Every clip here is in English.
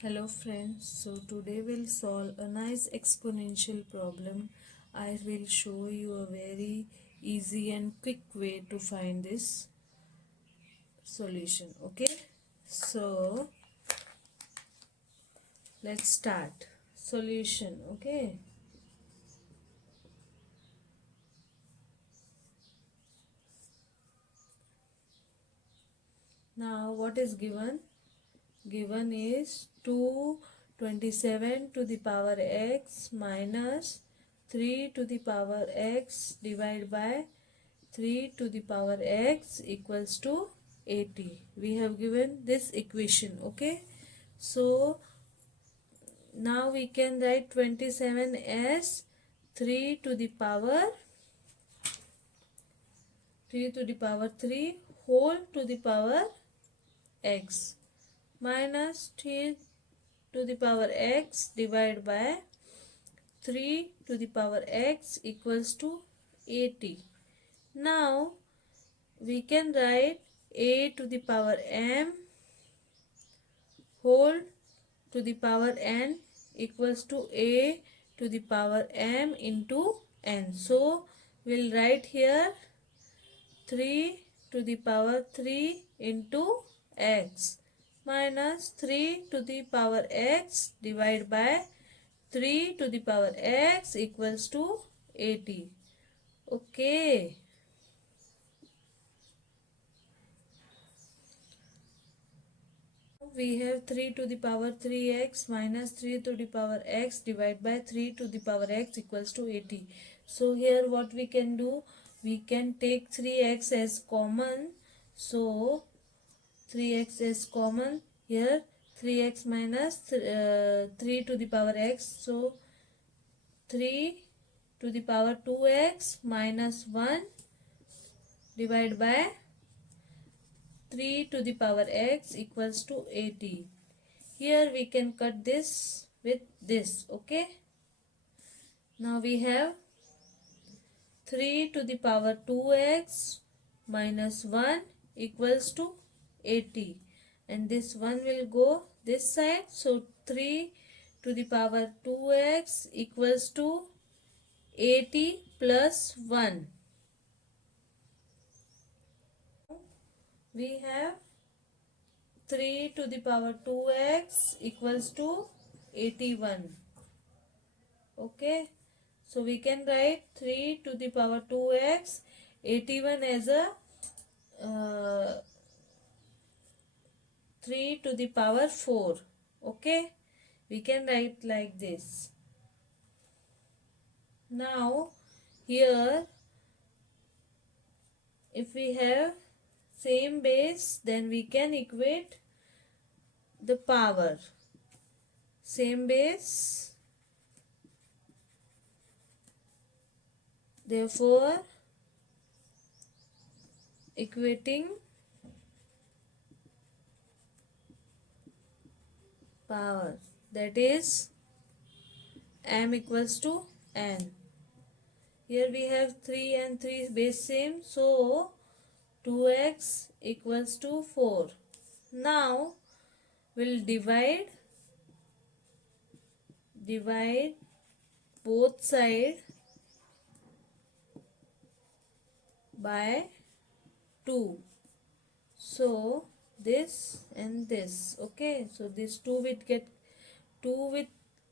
Hello friends, so today we'll solve a nice exponential problem. I will show you a very easy and quick way to find this solution. Okay, so let's start. Solution. Okay, now what is given? Given is 227 to the power x minus 3 to the power x divided by 3 to the power x equals to 80. We have given this equation. Okay, so now we can write 27 as 3 to the power 3 whole to the power x minus 3 to the power x divided by 3 to the power x equals to 80. Now we can write a to the power m whole to the power n equals to a to the power m into n. So we'll write here 3 to the power 3 into x minus 3 to the power x divided by 3 to the power x equals to 80. Okay. We have 3 to the power 3x minus 3 to the power x divided by 3 to the power x equals to 80. So here what we can do, we can take 3x as common. So 3x is common here, 3x minus 3 to the power x. So 3 to the power 2x minus 1 divided by 3 to the power x equals to 80. Here we can cut this with this. Okay. Now we have 3 to the power 2x minus 1 equals to 80. And this 1 will go this side. So 3 to the power 2x equals to 80 plus 1. We have 3 to the power 2x equals to 81. Okay. So we can write 3 to the power 2x 81 as a 3 to the power 4. Okay. We can write like this. Now here if we have same base, then we can equate the power. Same base, therefore equating power, that is m equals to n. Here we have 3 and 3 base same, so 2x equals to 4. Now we'll divide both sides by 2. So this and this. Okay, so this 2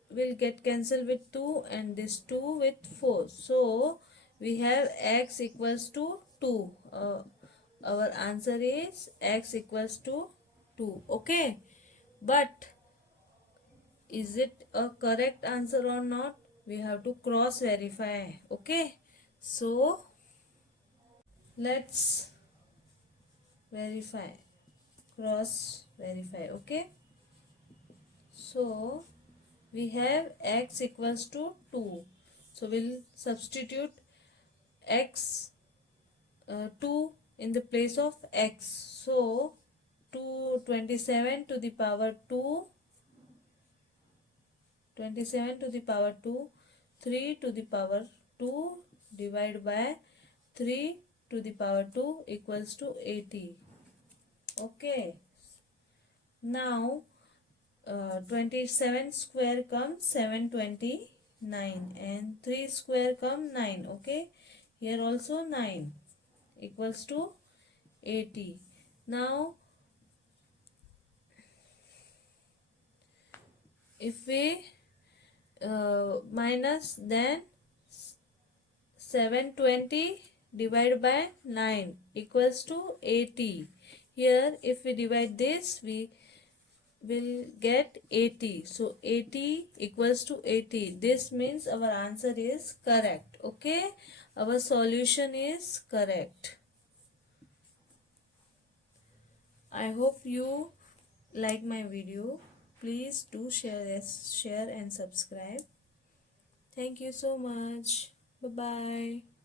will get cancelled with 2 and this 2 with 4. So we have x equals to 2. Our answer is x equals to 2. Okay, but is it a correct answer or not? We have to cross verify. Okay, so let's verify, cross verify. Okay, so we have x equals to 2. So we'll substitute x 2 in the place of x. So 27 to the power 2, 27 to the power 2, 3 to the power 2 divided by 3 to the power 2 equals to 80. Okay. Now 27 square comes 729 and 3 square come 9. Okay, here also 9 equals to 80. Now if we minus, then 720 divided by 9 equals to 80. Here if we divide this, we will get 80. So 80 equals to 80. This means our answer is correct. Okay, our solution is correct. I hope you like my video. Please do share and subscribe. Thank you so much. Bye bye.